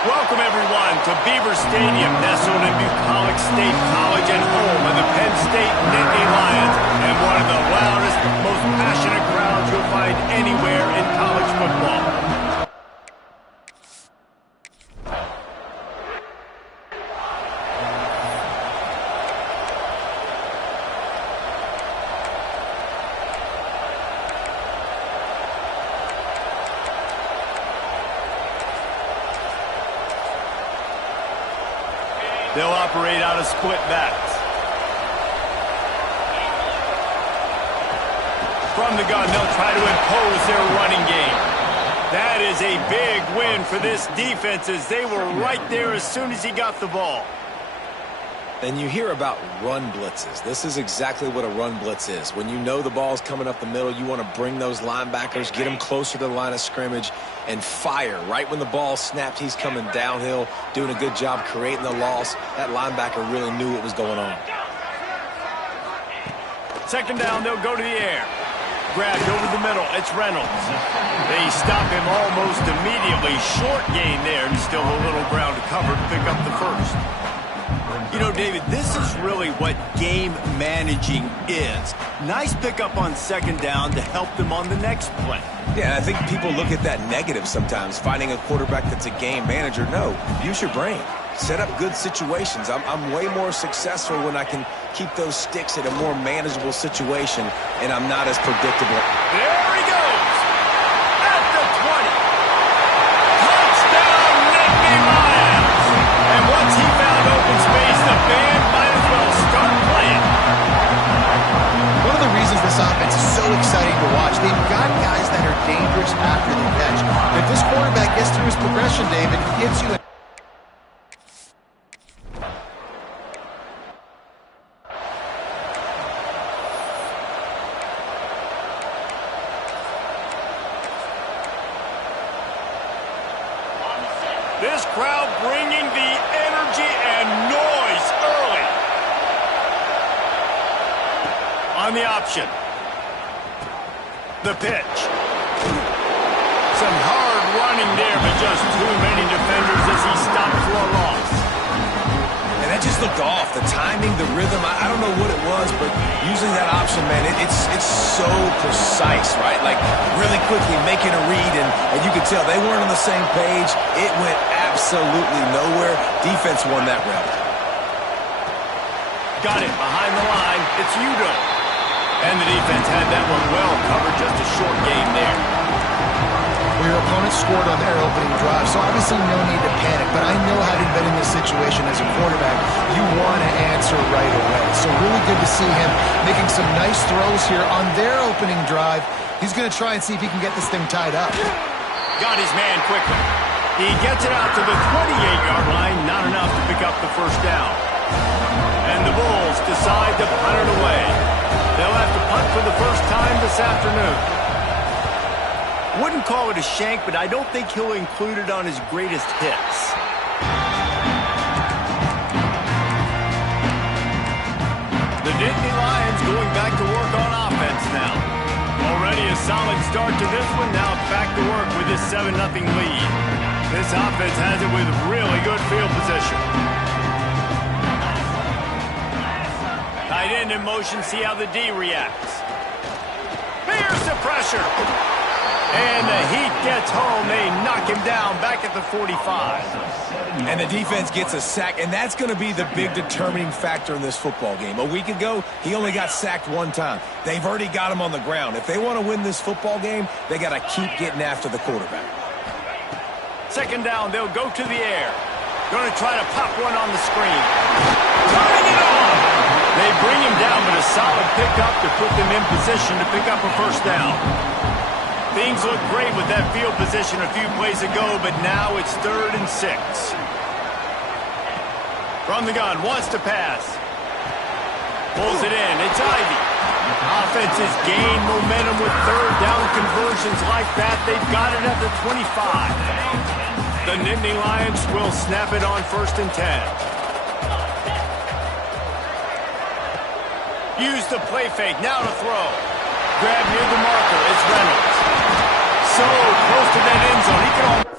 Welcome, everyone, to Beaver Stadium, nestled in Bucolic State College and home of the Penn State Nittany Lions, and one of the loudest, most passionate crowds you'll find anywhere in college football. They'll operate out of split backs. From the gun, they'll try to impose their running game. That is a big win for this defense, as they were right there as soon as he got the ball. And you hear about run blitzes. This is exactly what a run blitz is. When you know the ball's coming up the middle, you want to bring those linebackers, get them closer to the line of scrimmage, and fire. Right when the ball snapped, he's coming downhill, doing a good job creating the loss. That linebacker really knew what was going on. Second down, they'll go to the air. Grabbed over the middle, it's Reynolds. They stop him almost immediately. Short gain there, and still a little ground to cover to pick up the first. You know, David, this is really what game managing is. Nice pickup on second down to help them on the next play. Yeah, and I think people look at that negative sometimes, finding a quarterback that's a game manager. No, use your brain. Set up good situations. I'm way more successful when I can keep those sticks in a more manageable situation, and I'm not as predictable. There he goes! At the 20. Touchdown, Nittany Lions! And once he found open space, the band might as well start playing. One of the reasons this offense is so exciting to watch, they've got guys that are dangerous after the catch. If this quarterback gets through his progression, David, he gives you a This crowd bringing the energy and noise early. On the option. The pitch. Some hard running there, but just too many defenders as he stopped for a loss. And that just looked off. The timing, the rhythm, I don't know what it was, but using that option, man, it's so precise, right? Like, really quickly making a read, and you could tell they weren't on the same page. It went absolutely nowhere. Defense won that round. Got it behind the line. It's Udo. And the defense had that one well covered. Just a short game there. Well, your opponent scored on their opening drive, so obviously no need to panic. But I know, having been in this situation as a quarterback, you want to answer right away. So really good to see him making some nice throws here on their opening drive. He's going to try and see if he can get this thing tied up. Got his man quickly. He gets it out to the 28-yard line. Not enough to pick up the first down. And the Bulls decide to punt it away. They'll have to punt for the first time this afternoon. Wouldn't call it a shank, but I don't think he'll include it on his greatest hits. The Nittany Lions going back to work on offense now. Already a solid start to this one. Now back to work with this 7-0 lead. This offense has it with really good field position. Tight end in motion, see how the D reacts. Here's the pressure. And the Heat gets home. They knock him down back at the 45. And the defense gets a sack, and that's going to be the big determining factor in this football game. A week ago, he only got sacked one time. They've already got him on the ground. If they want to win this football game, they got to keep getting after the quarterback. Second down, they'll go to the air. Going to try to pop one on the screen. Turning it on! They bring him down, but a solid pickup to put them in position to pick up a first down. Things look great with that field position a few plays ago, but now it's 3rd and 6. From the gun, wants to pass. Pulls it in. It's Ivy. Offense has gained momentum with 3rd down conversions like that. They've got it at the 25. The Nittany Lions will snap it on 1st and 10. Use the play fake. Now to throw. Grab near the marker. It's Reynolds. So close to that end zone. He can almost...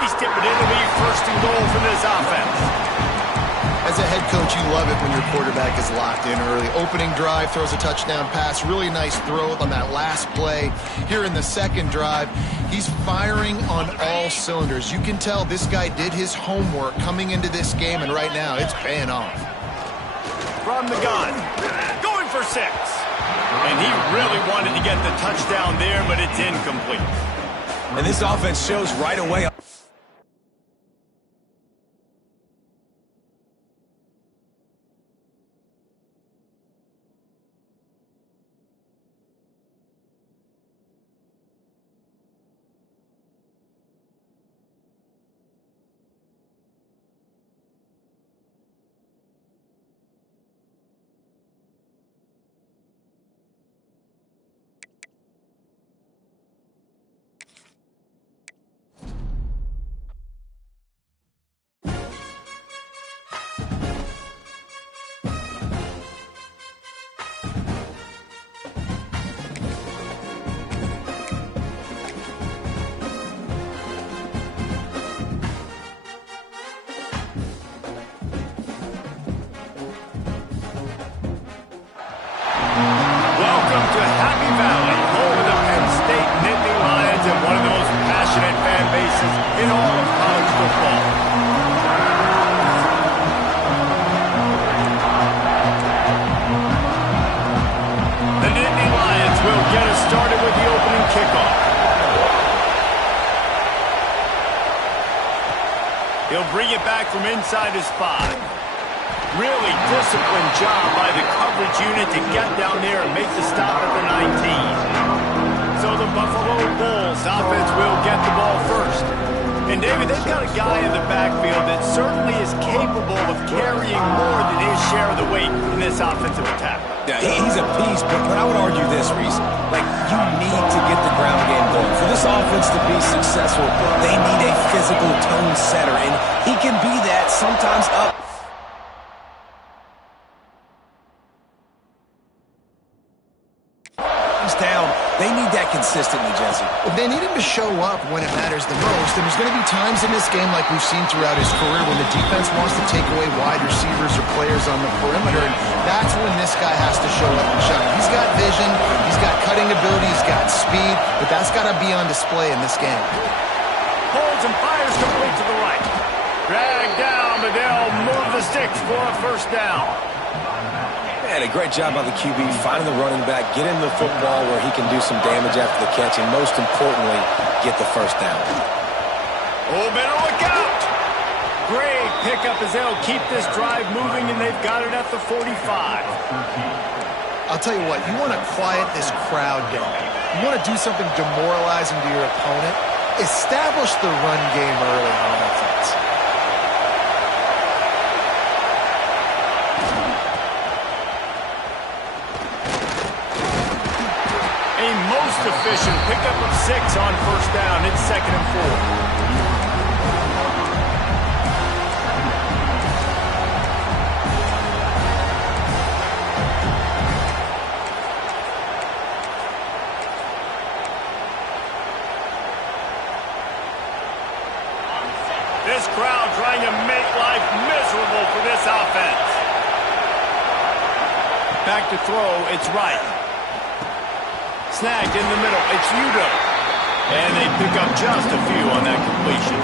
He's tipping it. It'll be 1st and goal for this offense. As a head coach, you love it when your quarterback is locked in early. Opening drive, throws a touchdown pass. Really nice throw on that last play. Here in the 2nd drive, he's firing on all cylinders. You can tell this guy did his homework coming into this game, and right now it's paying off. From the gun, going for 6. And he really wanted to get the touchdown there, but it's incomplete. And this offense shows right away. Welcome to Happy Valley, home of the Penn State Nittany Lions and one of the most passionate fan bases in all of college football. The Nittany Lions will get us started with the opening kickoff. He'll bring it back from inside his spot. Really disciplined job by the coverage unit to get down there and make the stop at the 19. So the Buffalo Bulls offense will get the ball first. And David, they've got a guy in the backfield that certainly is capable of carrying more than his share of the weight in this offensive attack. Yeah, he's a beast, but I would argue this, Reese. Like, you need to get the ground game going. For this offense to be successful, they need a physical tone setter, and he can be that sometimes up. Down. They need that consistently, Jesse. They need him to show up when it matters the most, and there's going to be times in this game like we've seen throughout his career when the defense wants to take away wide receivers or players on the perimeter, and that's when this guy has to show up and shine. He's got vision, he's got cutting ability, he's got speed, but that's got to be on display in this game. Holds and fires complete to the right. Dragged down, but they'll move the sticks for a 1st down. And a great job by the QB finding the running back, get him the football where he can do some damage after the catch, and most importantly, get the 1st down. Oh, better look out! Great pickup as they'll keep this drive moving, and they've got it at the 45. I'll tell you what, you want to quiet this crowd down. You want to do something demoralizing to your opponent. Establish the run game early on offense. Efficient pickup of 6 on 1st down. It's 2nd and 4. This crowd trying to make life miserable for this offense. Back to throw, it's right. Snagged in the middle, it's Udo. And they pick up just a few on that completion.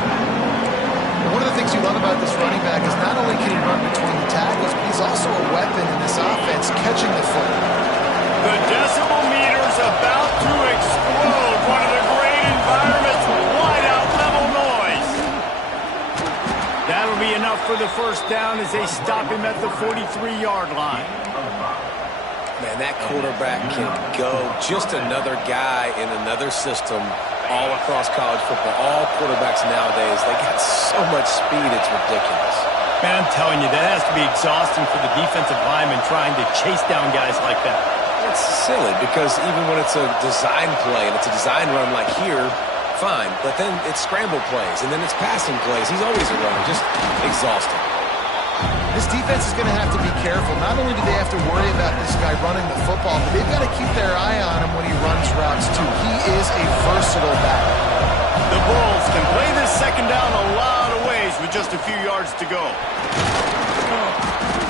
One of the things you love about this running back is not only can he run between the tackles, but he's also a weapon in this offense, catching the football. The decibel meter's about to explode. One of the great environments, wide out level noise. That'll be enough for the first down as they stop him at the 43-yard line. Man, that quarterback can go. Just another guy in another system all across college football. All quarterbacks nowadays, they got so much speed, it's ridiculous. Man, I'm telling you, that has to be exhausting for the defensive lineman trying to chase down guys like that. It's silly because even when it's a design play and it's a design run like here, fine. But then it's scramble plays and then it's passing plays. He's always a runner, just exhausting. This defense is going to have to be careful. Not only do they have to worry about this guy running the football, but they've got to keep their eye on him when he runs routes, too. He is a versatile back. The Bulls can play this second down a lot of ways with just a few yards to go.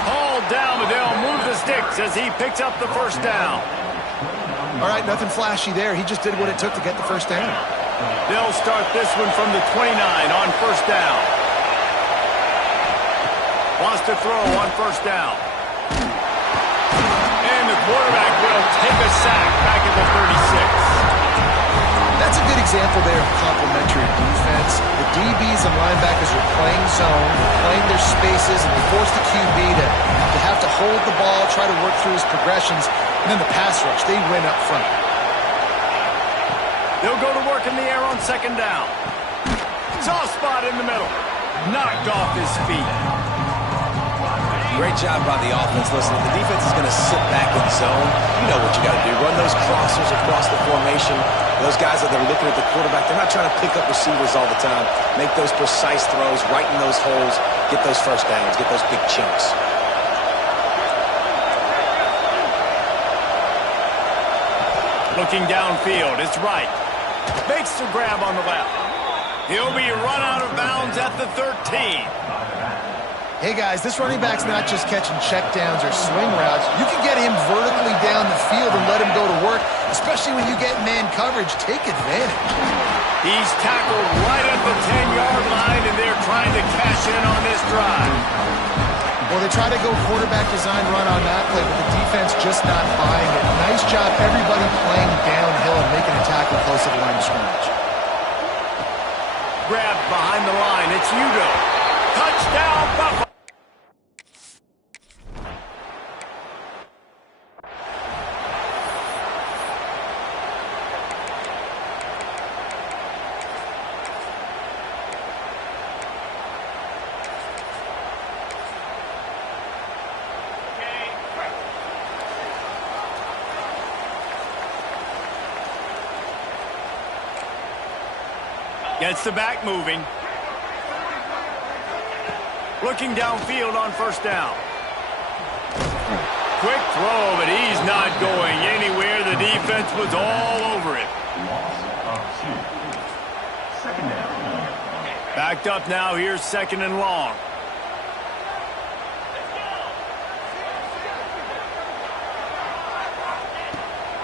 Hauled down, but they'll move the sticks as he picks up the first down. All right, nothing flashy there. He just did what it took to get the first down. They'll start this one from the 29 on first down. Wants to throw on first down. And the quarterback will take a sack back at the 36. That's a good example there of complementary defense. The DBs and linebackers are playing zone, playing their spaces, and they force the QB to have to hold the ball, try to work through his progressions, and then the pass rush, they win up front. They'll go to work in the air on second down. Soft spot in the middle. Knocked off his feet. Great job by the offense. Listen, if the defense is going to sit back in zone, you know what you got to do. Run those crossers across the formation. Those guys that are looking at the quarterback, they're not trying to pick up receivers all the time. Make those precise throws, right in those holes, get those first downs, get those big chunks. Looking downfield, it's right. Makes the grab on the left. He'll be run out of bounds at the 13. Hey, guys, this running back's not just catching checkdowns or swing routes. You can get him vertically down the field and let him go to work, especially when you get man coverage. Take advantage. He's tackled right at the 10-yard line, and they're trying to cash in on this drive. Well, they try to go quarterback design run on that play, but the defense just not buying it. Nice job, everybody playing downhill and making a tackle close to the line of scrimmage. Grabbed behind the line. It's Udo. Touchdown, Buffalo. Gets the back moving. Looking downfield on first down. Quick throw, but he's not going anywhere. The defense was all over it. Backed up now. Here's second and long.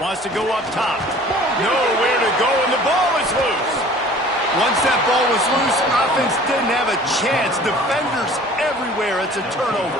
Wants to go up top. Nowhere to go, and the ball is loose. Once that ball was loose, offense didn't have a chance. Defenders everywhere. It's a turnover.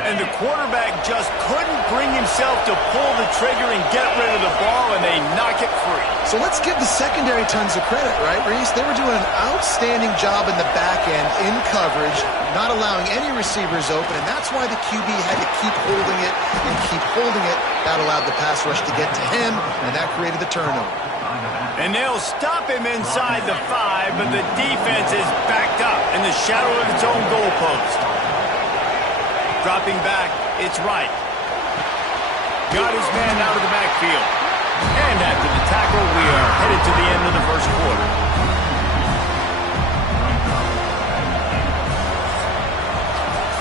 And the quarterback just couldn't bring himself to pull the trigger and get rid of the ball, and they knock it free. So let's give the secondary tons of credit, right, Reese? They were doing an outstanding job in the back end, in coverage, not allowing any receivers open, and that's why the QB had to keep holding it and keep holding it. That allowed the pass rush to get to him, and that created the turnover. And they'll stop him inside the 5, but the defense is backed up in the shadow of its own goalpost. Dropping back, it's right. Got his man out of the backfield. And after the tackle, we are headed to the end of the first quarter.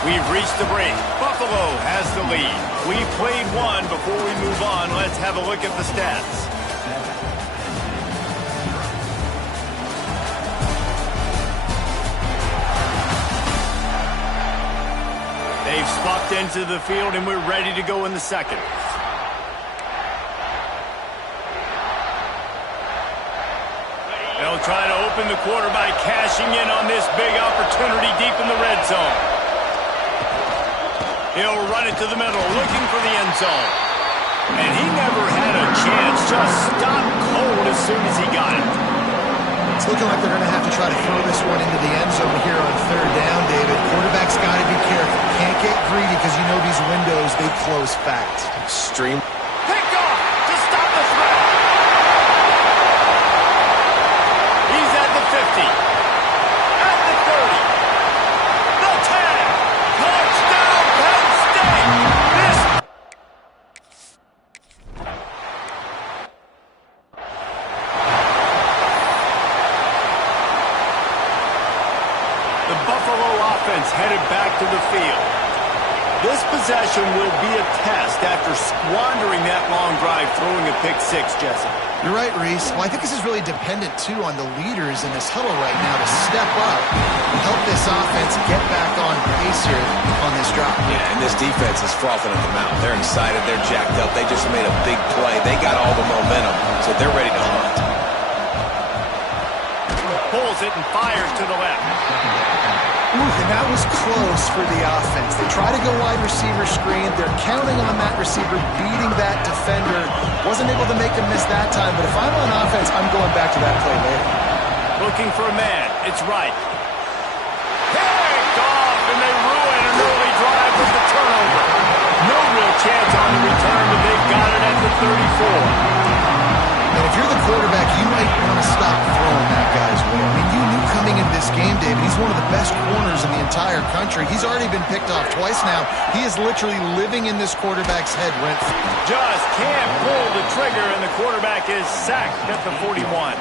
We've reached the break. Buffalo has the lead. We played one. Before we move on, let's have a look at the stats. both ends of the field, and we're ready to go in the second. They'll try to open the quarter by cashing in on this big opportunity deep in the red zone. He'll run it to the middle, looking for the end zone. And he never had a chance, just stopped cold as soon as he got it. It's looking like they're going to have to try to throw this one into the end zone here on third down, David. Quarterback's got to be careful. Can't get greedy because you know these windows, they close fast. Stream. Picked off to stop the threat. He's at the 50. At the 30. The 10. Touchdown, Penn State. This The Buffalo offense headed back to the field. This possession will be a test after squandering that long drive throwing a pick six, Jesse. You're right, Reese. Well, I think this is really dependent, too, on the leaders in this huddle right now to step up and help this offense get back on pace here on this drive. Yeah, and this defense is frothing at the mouth. They're excited. They're jacked up. They just made a big play. They got all the momentum, so they're ready to hunt. Pulls it and fires to the left. And that was close for the offense. They try to go wide receiver screen. They're counting on that receiver beating that defender. Wasn't able to make him miss that time, but if I'm on offense, I'm going back to that play later. Looking for a man. It's right. Picked off, and they ruin an early drive with the turnover. No real chance on the return, but they've got it at the 34. And if you're the quarterback, you might want to stop throwing that guy's way. I mean, you knew coming into this game, David, he's one of the best corners in the entire country. He's already been picked off twice now. He is literally living in this quarterback's head rent-free. Just can't pull the trigger, and the quarterback is sacked at the 41.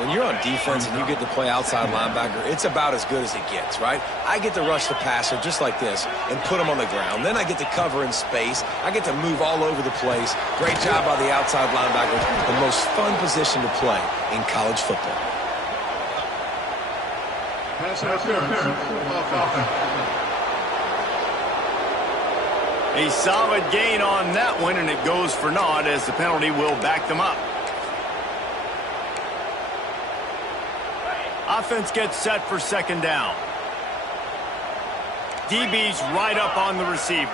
When you're on defense and you get to play outside linebacker, it's about as good as it gets, right? I get to rush the passer just like this and put him on the ground. Then I get to cover in space. I get to move all over the place. Great job by the outside linebacker. The most fun position to play in college football. A solid gain on that one, and it goes for naught as the penalty will back them up. Offense gets set for second down. DB's right up on the receivers.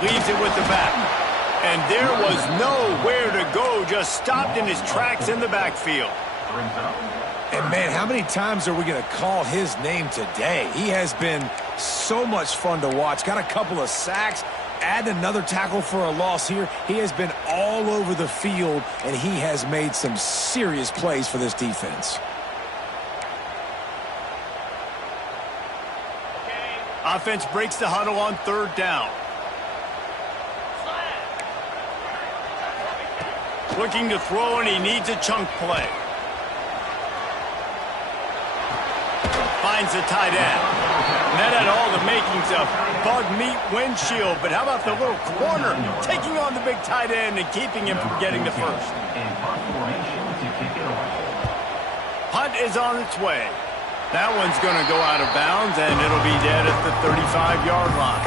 Leaves it with the back. And there was nowhere to go, just stopped in his tracks in the backfield. And, man, how many times are we going to call his name today? He has been so much fun to watch. Got a couple of sacks. Add another tackle for a loss here. He has been all over the field, and he has made some serious plays for this defense. Offense breaks the huddle on third down. Looking to throw, and he needs a chunk play. Finds the tight end. And that had all the makings of bug meat windshield, but how about the little corner taking on the big tight end and keeping him from getting the first? Punt is on its way. That one's going to go out of bounds, and it'll be dead at the 35-yard line.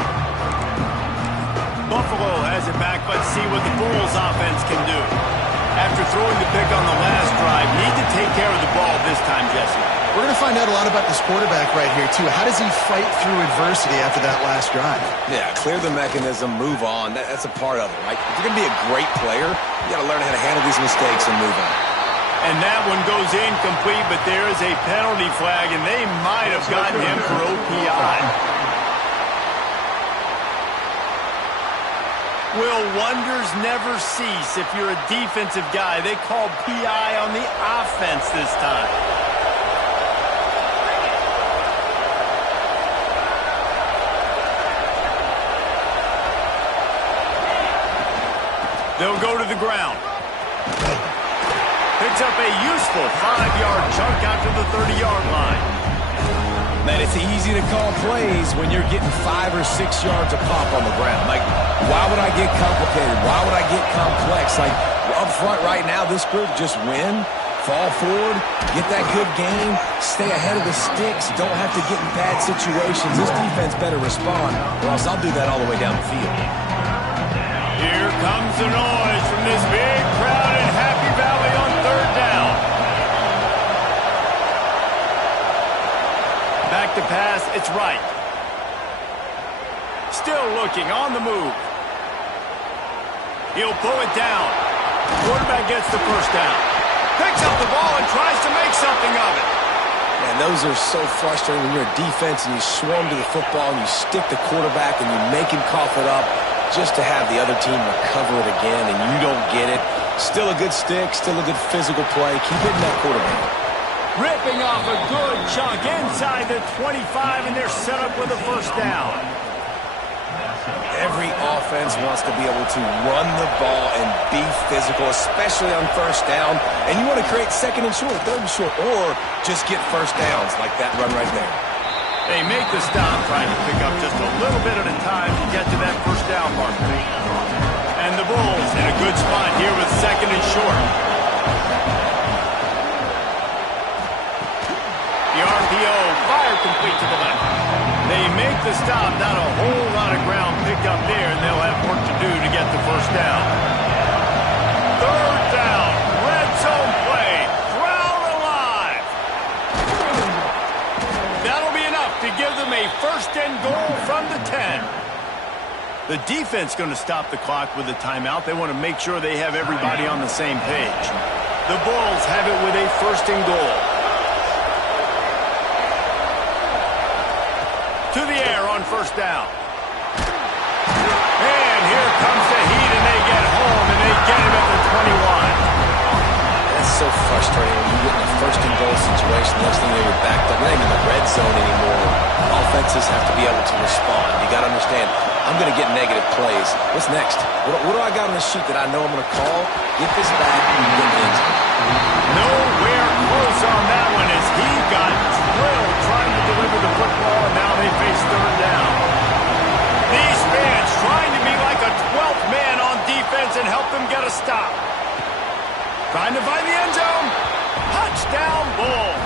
Buffalo has it back. Let's see what the Bulls offense can do. After throwing the pick on the last drive, need to take care of the ball this time, Jesse. We're going to find out a lot about this quarterback right here, too. How does he fight through adversity after that last drive? Yeah, clear the mechanism, move on. That's a part of it, right? If you're going to be a great player, you got to learn how to handle these mistakes and move on. And that one goes incomplete, but there is a penalty flag, and they might have gotten him for OPI. Will wonders never cease if you're a defensive guy? They called PI on the offense this time. They'll go to the ground. Picks up a useful 5-yard chunk out to the 30-yard line. Man, it's easy to call plays when you're getting 5 or 6 yards of pop on the ground. Like, why would I get complicated? Why would I get complex? Like, up front right now, this group just win Fall forward, get that good game, stay ahead of the sticks, don't have to get in bad situations. This defense better respond, or else I'll do that all the way down the field. Here comes the noise from this big crowd in Happy Valley on third down. Back to pass, it's right. Still looking, on the move. He'll pull it down. Quarterback gets the first down. Picks up the ball and tries to make something of it. Man, those are so frustrating when you're a defense and you swarm to the football and you stick the quarterback and you make him cough it up just to have the other team recover it again and you don't get it. Still a good stick, still a good physical play. Keep hitting that quarterback. Ripping off a good chunk inside the 25, and they're set up with a first down. Every offense wants to be able to run the ball and be physical, especially on first down. And you want to create second and short, third and short, or just get first downs like that run right there. They make the stop, trying to pick up just a little bit at a time to get to that first down mark. And the Bulls in a good spot here with second and short. The RPO, fire complete to the left. They make the stop, not a whole lot of ground picked up there, and they'll have work to do to get the first down. Third down, red zone play, crowd alive. That'll be enough to give them a first and goal from the 10. The defense going to stop the clock with a timeout. They want to make sure they have everybody on the same page. The Bulls have it with a first and goal. To the air on first down. And here comes the heat, and they get home, and they get him at the 21. That's so frustrating when you get in a first and goal situation. Next thing you know, you're backed up. You're not even in the red zone anymore. Offenses have to be able to respond. You got to understand, I'm going to get negative plays. What's next? What do I got on the sheet that I know I'm going to call? Get this back and get the end zone. Nowhere close on that one as he got drilled trying to deliver the football, and now they face third down. These fans trying to be like a 12th man on defense and help them get a stop. Trying to find the end zone. Touchdown, Bulls.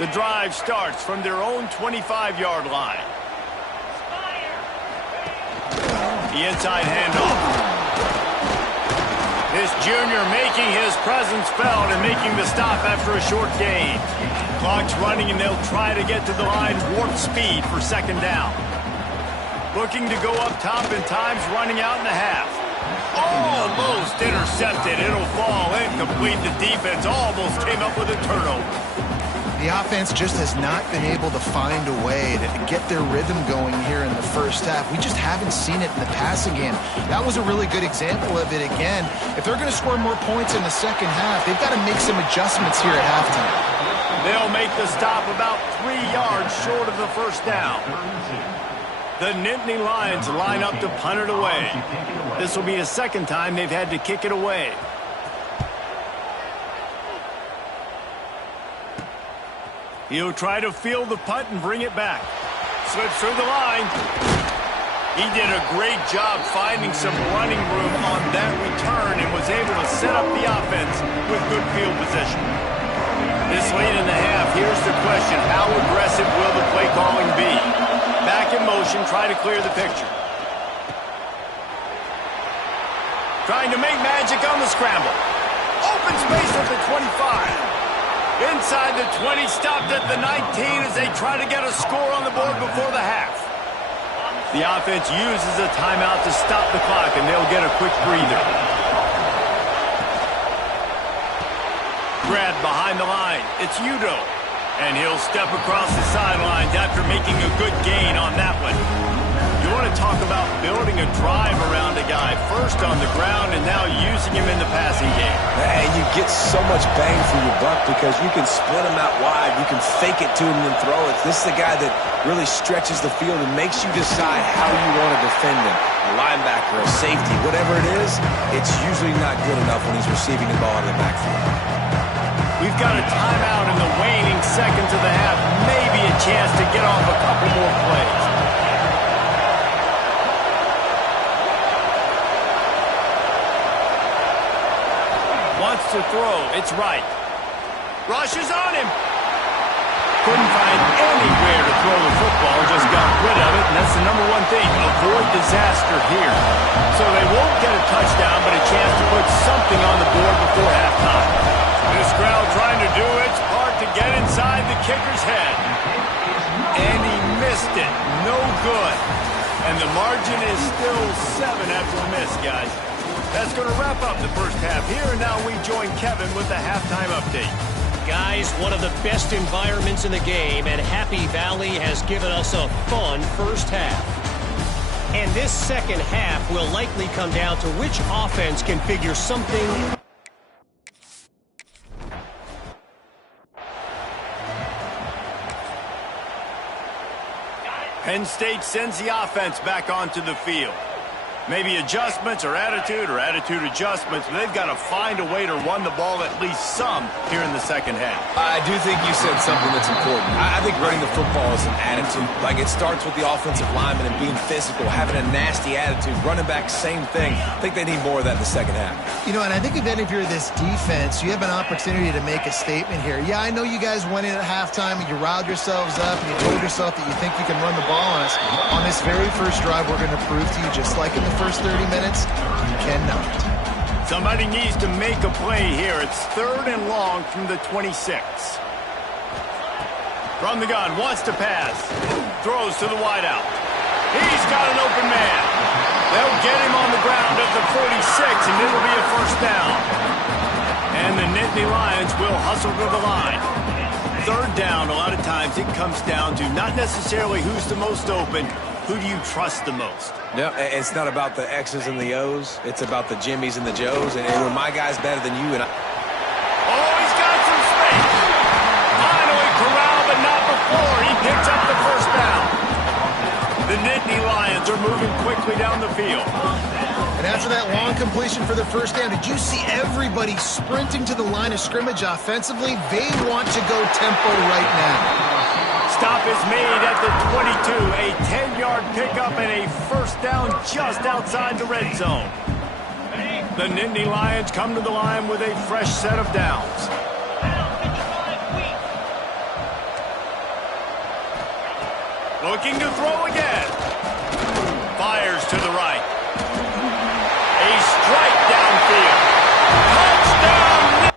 The drive starts from their own 25-yard line. The inside handoff. This junior making his presence felt and making the stop after a short gain. Clock's running, and they'll try to get to the line warp speed for second down. Looking to go up top, and time's running out in the half. Almost intercepted. It'll fall incomplete. The defense almost came up with a turnover. The offense just has not been able to find a way to get their rhythm going here in the first half. We just haven't seen it in the passing game. That was a really good example of it again. If they're going to score more points in the second half, they've got to make some adjustments here at halftime. They'll make the stop about 3 yards short of the first down. The Nittany Lions line up to punt it away. This will be the second time they've had to kick it away. He'll try to field the punt and bring it back. Slips through the line. He did a great job finding some running room on that return and was able to set up the offense with good field position. This late in the half, here's the question. How aggressive will the play calling be? Back in motion, try to clear the picture. Trying to make magic on the scramble. Open space at the 25. Inside the 20, stopped at the 19 as they try to get a score on the board before the half. The offense uses a timeout to stop the clock, and they'll get a quick breather. Grabbed behind the line. It's Udo. And he'll step across the sidelines after making a good gain on that one. You want to talk about building a drive around a guy. First on the ground and now using him in the passing game. And you get so much bang for your buck because you can split him out wide. You can fake it to him and throw it. This is a guy that really stretches the field and makes you decide how you want to defend him. A linebacker, a safety, whatever it is, it's usually not good enough when he's receiving the ball out of the backfield. We've got a timeout in the waning seconds of the half. Maybe a chance to get off a couple more plays. Wants to throw. It's right. Rushes on him. Couldn't find anywhere to throw the football. Just got rid of it, and that's the number one thing. Avoid disaster here. So they won't get a touchdown, but a chance to put something on the board before halftime. This crowd trying to do its part to get inside the kicker's head. And he missed it. No good. And the margin is still 7 after a miss, guys. That's going to wrap up the first half here, and now we join Kevin with the halftime update. Guys, one of the best environments in the game, and Happy Valley has given us a fun first half. And this second half will likely come down to which offense can figure something. Penn State sends the offense back onto the field. Maybe adjustments or attitude adjustments, but they've got to find a way to run the ball at least some here in the second half. I do think you said something that's important. I think running the football is an attitude. Like, it starts with the offensive lineman and being physical, having a nasty attitude. Running back, same thing. I think they need more of that in the second half. You know, and I think if you're this defense, you have an opportunity to make a statement here. Yeah, I know you guys went in at halftime and you riled yourselves up and you told yourself that you think you can run the ball on us. On this very first drive, we're going to prove to you, just like in the first 30 minutes, you cannot. Somebody needs to make a play here. It's 3rd and long from the 26. From the gun, wants to pass. Throws to the wideout. He's got an open man. They'll get him on the ground at the 46, and it'll be a first down. And the Nittany Lions will hustle to the line. 3rd down, a lot of times it comes down to not necessarily who's the most open, who do you trust the most? No, it's not about the X's and the O's. It's about the Jimmies and the Joes. And when my guy's better than you and I... Oh, he's got some space. Finally corralled, but not before. He picks up the first down. The Nittany Lions are moving quickly down the field. And after that long completion for the first down, did you see everybody sprinting to the line of scrimmage offensively? They want to go tempo right now. Stop is made at the 22. A 10-yard pickup and a first down just outside the red zone. The Nittany Lions come to the line with a fresh set of downs. Looking to throw again. Fires to the right. A strike downfield. Touchdown!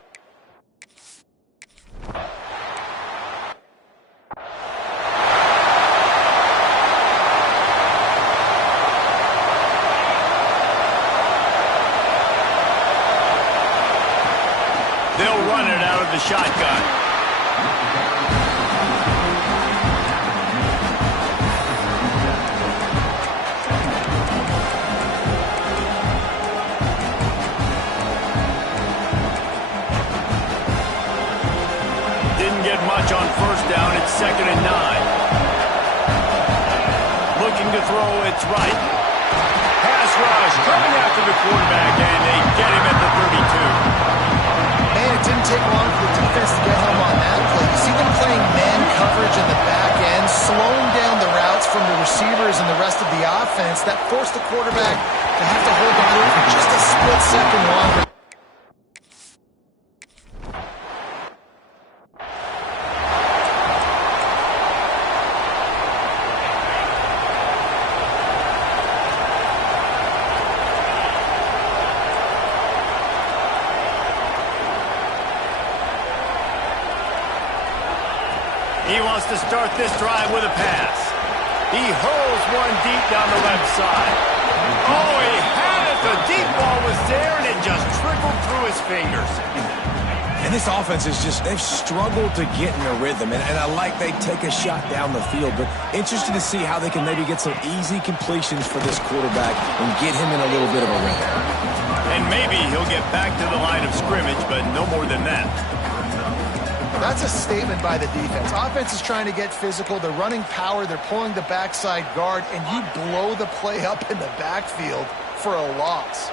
They'll run it out of the shotgun. Much on first down. It's 2nd and 9. Looking to throw. It's right. Pass rush coming after the quarterback, and they get him at the 32. Man, it didn't take long for the defense to get home on that play. You see them playing man coverage in the back end, slowing down the routes from the receivers and the rest of the offense. That forced the quarterback to have to hold on to it for just a split second longer. He wants to start this drive with a pass. He hurls one deep down the left side. Oh, he had it. The deep ball was there, and it just trickled through his fingers. And this offense is just, they've struggled to get in a rhythm. And I like they take a shot down the field, but interested to see how they can maybe get some easy completions for this quarterback and get him in a little bit of a rhythm. And maybe he'll get back to the line of scrimmage, but no more than that. That's a statement by the defense. Offense is trying to get physical. They're running power. They're pulling the backside guard, and you blow the play up in the backfield for a loss.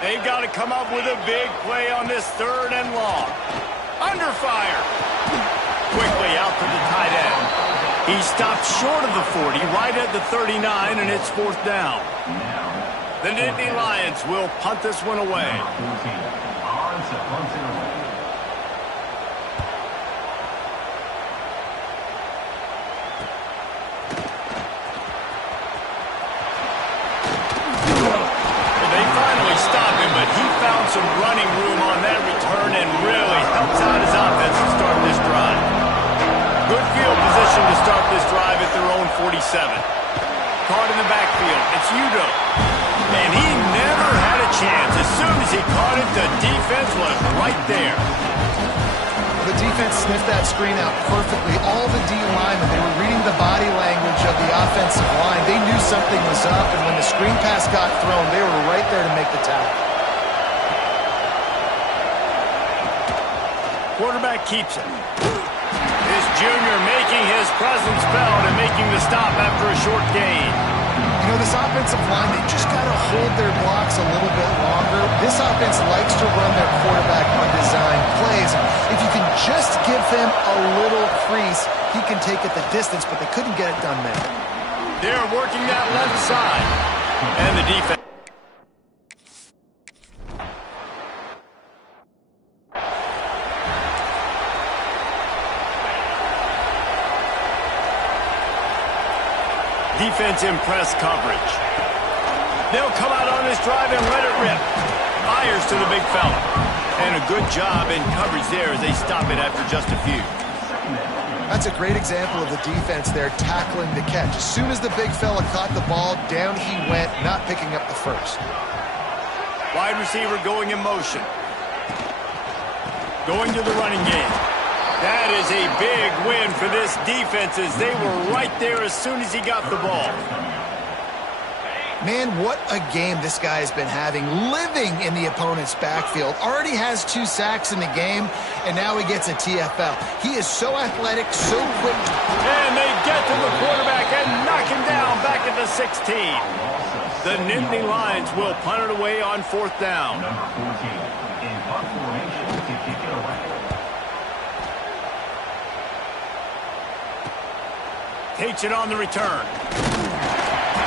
They've got to come up with a big play on this 3rd and long. Under fire. Quickly out to the tight end. He stopped short of the 40, right at the 39, and it's 4th down. The Nittany Lions will punt this one away. Some running room on that return and really helps out his offense to start this drive. Good field position to start this drive at their own 47. Caught in the backfield. It's Udo. And he never had a chance. As soon as he caught it, the defense was right there. The defense sniffed that screen out perfectly. All the D linemen, they were reading the body language of the offensive line. They knew something was up, and when the screen pass got thrown, they were right there to make the tackle. Quarterback keeps it. This junior making his presence felt and making the stop after a short gain. You know, this offensive line, they just got to hold their blocks a little bit longer. This offense likes to run their quarterback on design plays. If you can just give him a little crease, he can take it the distance, but they couldn't get it done there. They're working that left side. And the defense. Defense in press coverage. They'll come out on this drive and let it rip. Fires to the big fella. And a good job in coverage there as they stop it after just a few. That's a great example of the defense there tackling the catch. As soon as the big fella caught the ball, down he went, not picking up the first. Wide receiver going in motion. Going to the running game. That is a big win for this defense as they were right there as soon as he got the ball. Man, what a game this guy has been having, living in the opponent's backfield. Already has 2 sacks in the game, and now he gets a TFL. He is so athletic, so quick. And they get to the quarterback and knock him down back at the 16. The Nittany Lions will punt it away on 4th down. Takes it on the return.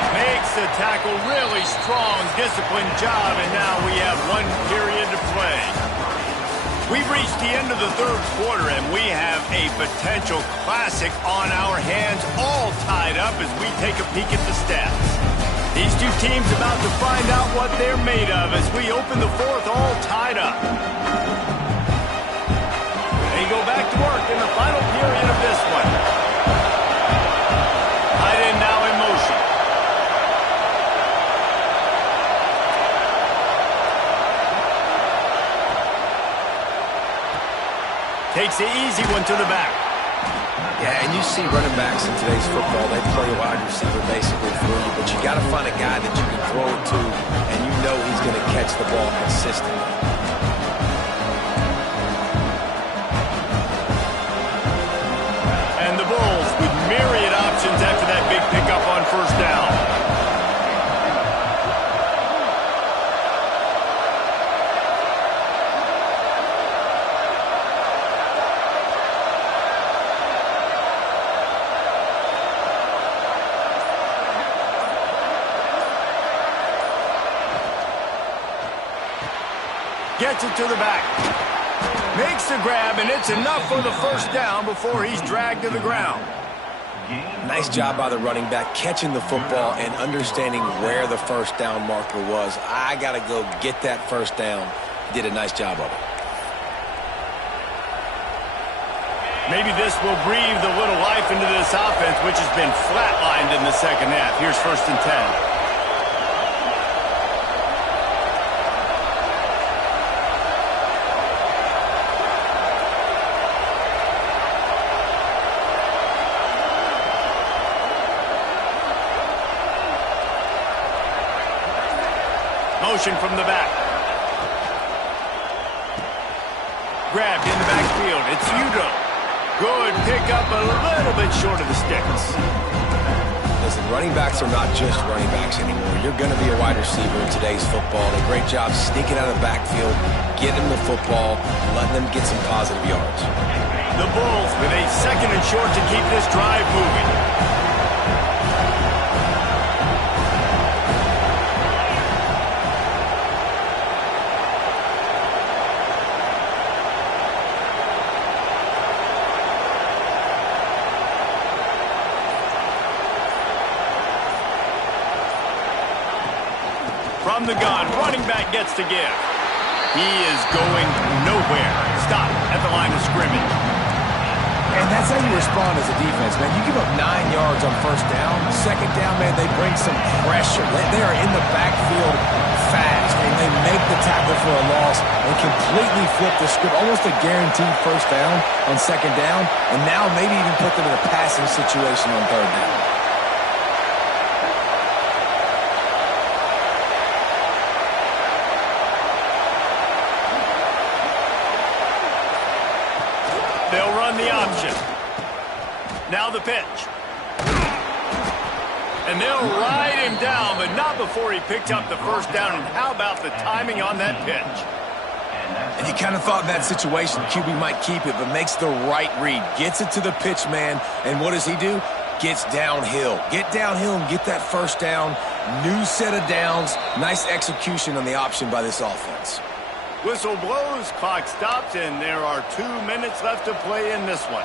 Makes the tackle really strong, disciplined job, and now we have 1 period to play. We've reached the end of the 3rd quarter, and we have a potential classic on our hands, all tied up as we take a peek at the stats. These 2 teams about to find out what they're made of as we open the 4th all tied up. They go back to work in the final period of this one. Now in motion. Takes the easy one to the back. Yeah, and you see running backs in today's football, they play a wide receiver basically for you, but you got to find a guy that you can throw it to, and you know he's going to catch the ball consistently. And the Bulls with myriad options after that big pickup on 1st down. Gets it to the back. Makes the grab, and it's enough for the 1st down before he's dragged to the ground. Nice job by the running back, catching the football and understanding where the 1st down marker was. I got to go get that 1st down. Did a nice job of it. Maybe this will breathe a little life into this offense, which has been flatlined in the 2nd half. Here's 1st and 10. Motion from the back. Grabbed in the backfield. It's Udo. Good pickup, a little bit short of the sticks. Listen, running backs are not just running backs anymore. You're going to be a wide receiver in today's football. And a great job sneaking out of the backfield, getting them the football, letting them get some positive yards. The Bulls with a second and short to keep this drive moving. From the gun, running back gets to give. He is going nowhere. Stop at the line of scrimmage. And that's how you respond as a defense, man. You give up 9 yards on first down. Second down, man, they bring some pressure. They are in the backfield fast, and they make the tackle for a loss and completely flip the script. Almost a guaranteed first down on second down, and now maybe even put them in a passing situation on third down. They'll run the option. Now the pitch. And they'll ride him down, but not before he picked up the first down. And how about the timing on that pitch? And you kind of thought in that situation QB might keep it, but makes the right read. Gets it to the pitch man, and what does he do? Gets downhill. Get downhill and get that first down. New set of downs. Nice execution on the option by this offense. Whistle blows, clock stops, and there are 2 minutes left to play in this one.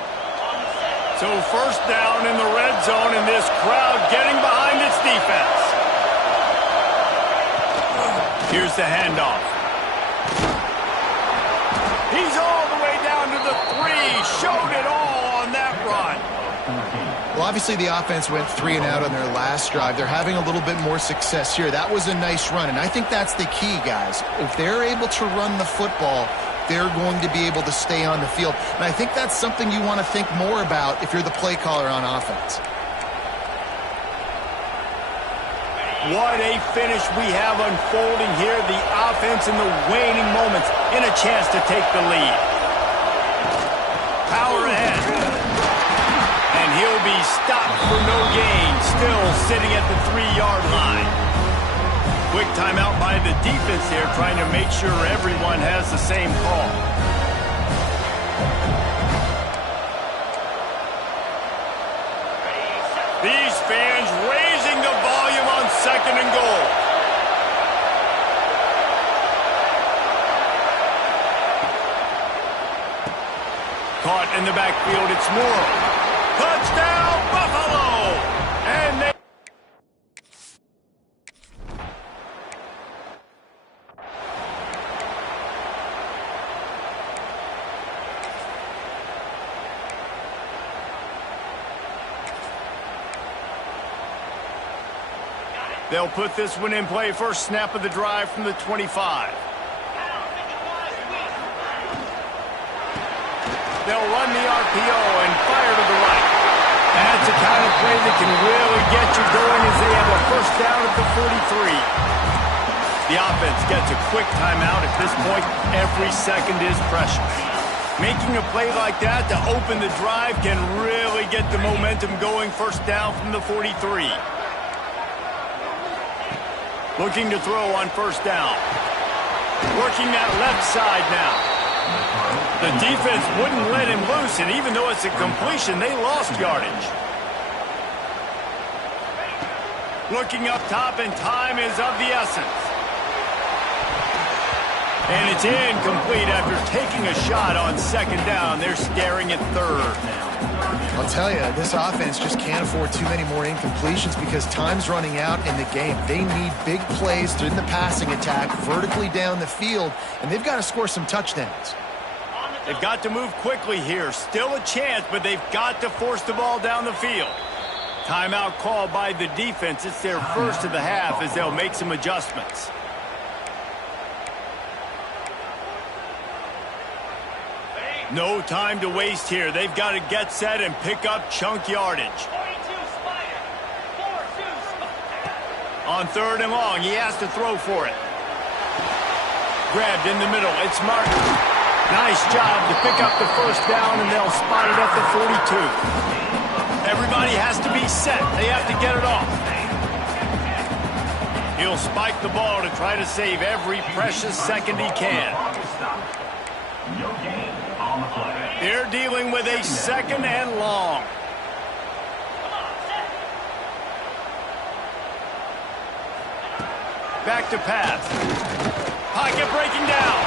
So first down in the red zone, and this crowd getting behind its defense. Here's the handoff. He's all the way down to the 3. Showed it all on that run. Well, obviously the offense went 3 and out on their last drive. They're having a little bit more success here. That was a nice run, and I think that's the key, guys. If they're able to run the football, they're going to be able to stay on the field. And I think that's something you want to think more about if you're the play caller on offense. What a finish we have unfolding here. The offense in the waning moments in a chance to take the lead. Power ahead. And he'll be stopped for no gain, still sitting at the 3-yard line. Quick timeout by the defense here, trying to make sure everyone has the same call. These fans raising the volume on second and goal. Caught in the backfield, it's Morrow. Touchdown, Buffalo! And they... They'll put this one in play. First snap of the drive from the 25. They'll run the RPO and fire to the right. That's the kind of play that can really get you going as they have a first down at the 43. The offense gets a quick timeout. At this point, every second is precious. Making a play like that to open the drive can really get the momentum going. First down from the 43. Looking to throw on first down. Working that left side now. The defense wouldn't let him loose, and even though it's a completion, they lost yardage. Looking up top, and time is of the essence. And it's incomplete after taking a shot on second down. They're staring at third. I'll tell you, this offense just can't afford too many more incompletions because time's running out in the game. They need big plays in the passing attack, vertically down the field, and they've got to score some touchdowns. They've got to move quickly here. Still a chance, but they've got to force the ball down the field. Timeout called by the defense. It's their first of the half as they'll make some adjustments. No time to waste here. They've got to get set and pick up chunk yardage. On third and long, he has to throw for it. Grabbed in the middle. It's Martin. Nice job to pick up the first down, and they'll spot it at the 42. Everybody has to be set. They have to get it off. He'll spike the ball to try to save every precious second he can. They're dealing with a second and long. Back to pass. Pocket breaking down.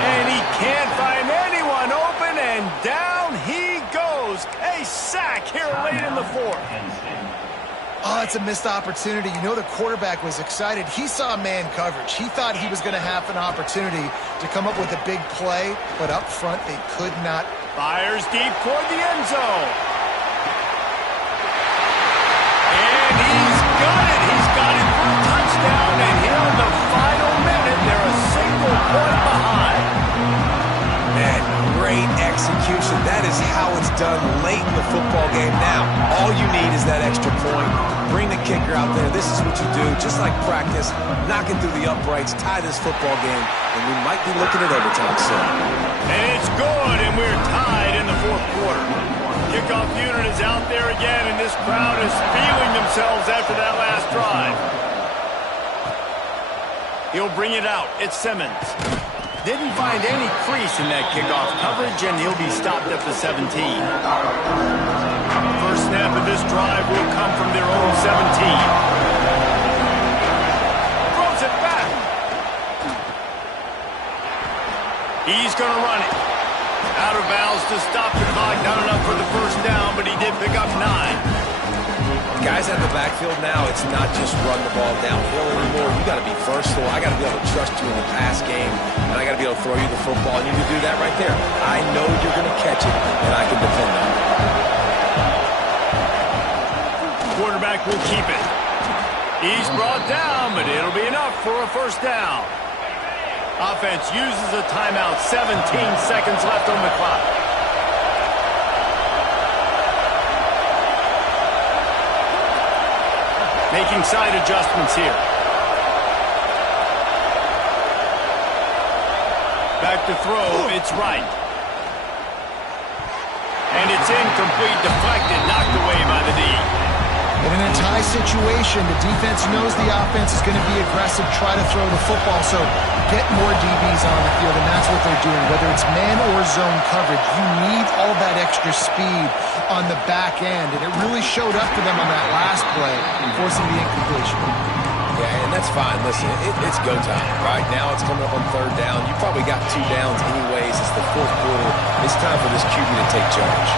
And he can't find anyone open, and down he goes. A sack here late in the fourth. Oh, it's a missed opportunity. You know the quarterback was excited. He saw man coverage. He thought he was going to have an opportunity to come up with a big play, but up front they could not. Fires deep toward the end zone. And he's got it. He's got it for a touchdown, and here in the final minute, they're a single point behind. Man, great execution. That is how it's done late in the football game. Now, all you need is that extra point. Bring the kicker out there. This is what you do. Just like practice, knocking through the uprights, tie this football game, and we might be looking at overtime soon. And it's good, and we're tied in the fourth quarter. Kickoff unit is out there again, and this crowd is feeling themselves after that last drive. He'll bring it out. It's Simmons. Didn't find any crease in that kickoff coverage, and he'll be stopped at the 17. First snap of this drive will come from their own 17. Throws it back. He's going to run it. Out of bounds to stop the clock. Not enough for the first down, but he did pick up 9. Guys out of the backfield now, it's not just run the ball downhill anymore. You got to be versatile. I got to be able to trust you in the pass game, and I got to be able to throw you the football, and you can do that right there. I know you're going to catch it, and I can depend on it. Quarterback will keep it. He's brought down, but it'll be enough for a first down. Offense uses a timeout. 17 seconds left on the clock. Making side adjustments here. Back to throw. It's right. And it's incomplete, deflected, knocked away by the D. In a tie situation, the defense knows the offense is going to be aggressive, try to throw the football, so get more DBs on the field, and that's what they're doing. Whether it's man or zone coverage, you need all that extra speed on the back end, and it really showed up for them on that last play, forcing the incompletion. Yeah, and that's fine. Listen, it's go time. Right now it's coming up on third down. You probably got 2 downs anyways. It's the fourth quarter. It's time for this QB to take charge.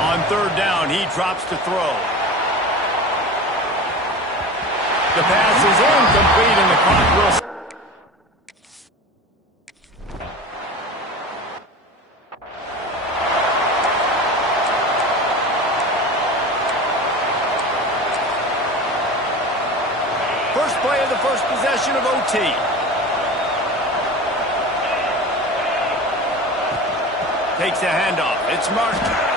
On third down, he drops to throw. The pass is incomplete, and the clock will... First play of the first possession of OT. Takes the handoff. It's Martin.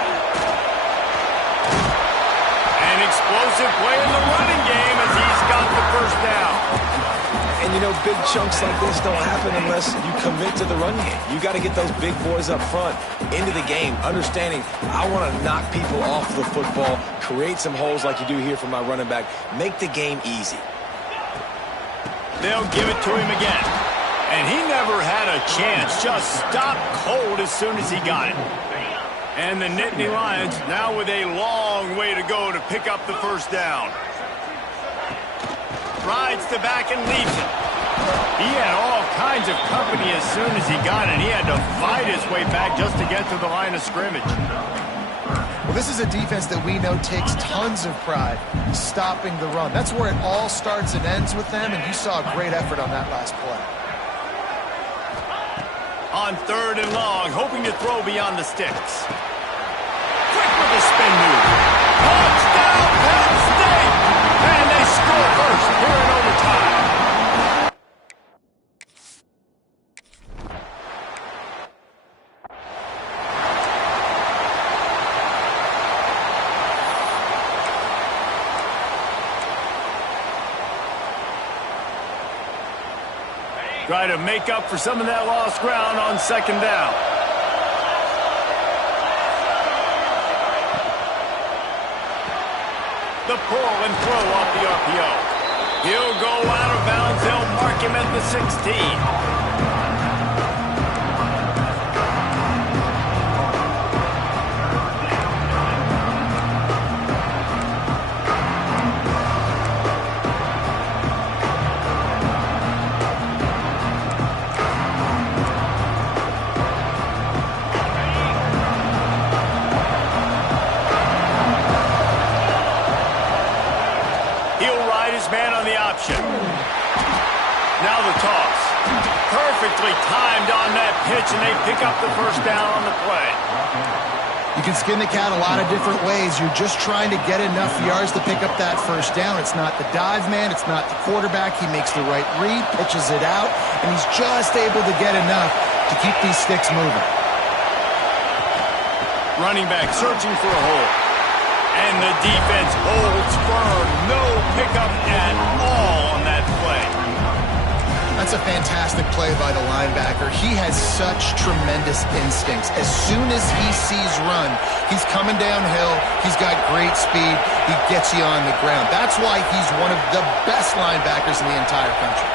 An explosive play in the running game as he's got the first down. And you know, big chunks like this don't happen unless you commit to the run game. You got to get those big boys up front into the game, understanding I want to knock people off the football, create some holes like you do here for my running back, make the game easy. They'll give it to him again. And he never had a chance. Just stopped cold as soon as he got it. And the Nittany Lions now with a long way to go to pick up the first down. Rides the back and leaves it. He had all kinds of company as soon as he got it. He had to fight his way back just to get to the line of scrimmage. Well, this is a defense that we know takes tons of pride stopping the run. That's where it all starts and ends with them, and you saw a great effort on that last play. On third and long, hoping to throw beyond the sticks. Quick with the spin move. Touchdown, Penn State! And they score first here in overtime. Try to make up for some of that lost ground on second down. The pull and throw off the RPO. He'll go out of bounds. They'll mark him at the 16. Man on the option. Now the toss. Perfectly timed on that pitch, and they pick up the first down on the play. You can skin the cat a lot of different ways. You're just trying to get enough yards to pick up that first down. It's not the dive man. It's not the quarterback. He makes the right read, pitches it out, and he's just able to get enough to keep these sticks moving. Running back searching for a hole. And the defense holds firm. No pickup at all on that play. That's a fantastic play by the linebacker. He has such tremendous instincts. As soon as he sees run, he's coming downhill. He's got great speed. He gets you on the ground. That's why he's one of the best linebackers in the entire country.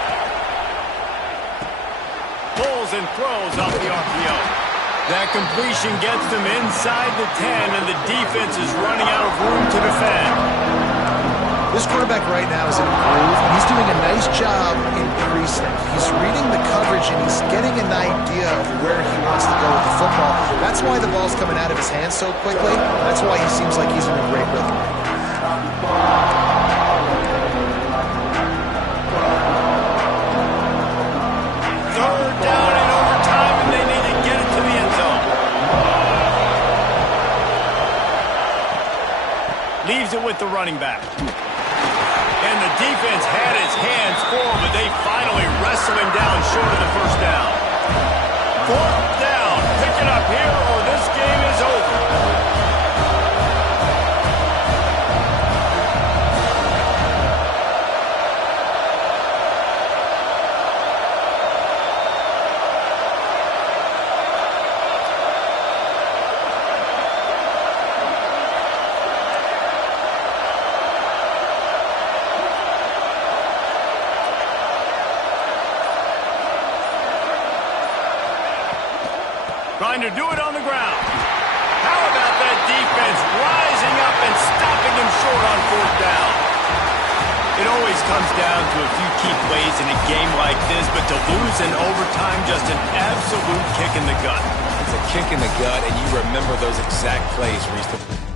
Pulls and throws off the RPO. That completion gets them inside the 10, and the defense is running out of room to defend. This quarterback right now is in a groove, and he's doing a nice job increasing. He's reading the coverage, and he's getting an idea of where he wants to go with the football. That's why the ball's coming out of his hands so quickly. That's why he seems like he's in a great rhythm. Third down in overtime, and they need to get it to the end zone. Leaves it with the running back. And the defense had its hands full, but they finally wrestle him down short of the first down. Fourth down. Pick it up here or this game is over. Trying to do it on the ground. How about that defense rising up and stopping him short on fourth down? It always comes down to a few key plays in a game like this, but to lose in overtime, just an absolute kick in the gut. It's a kick in the gut, and you remember those exact plays, Reese.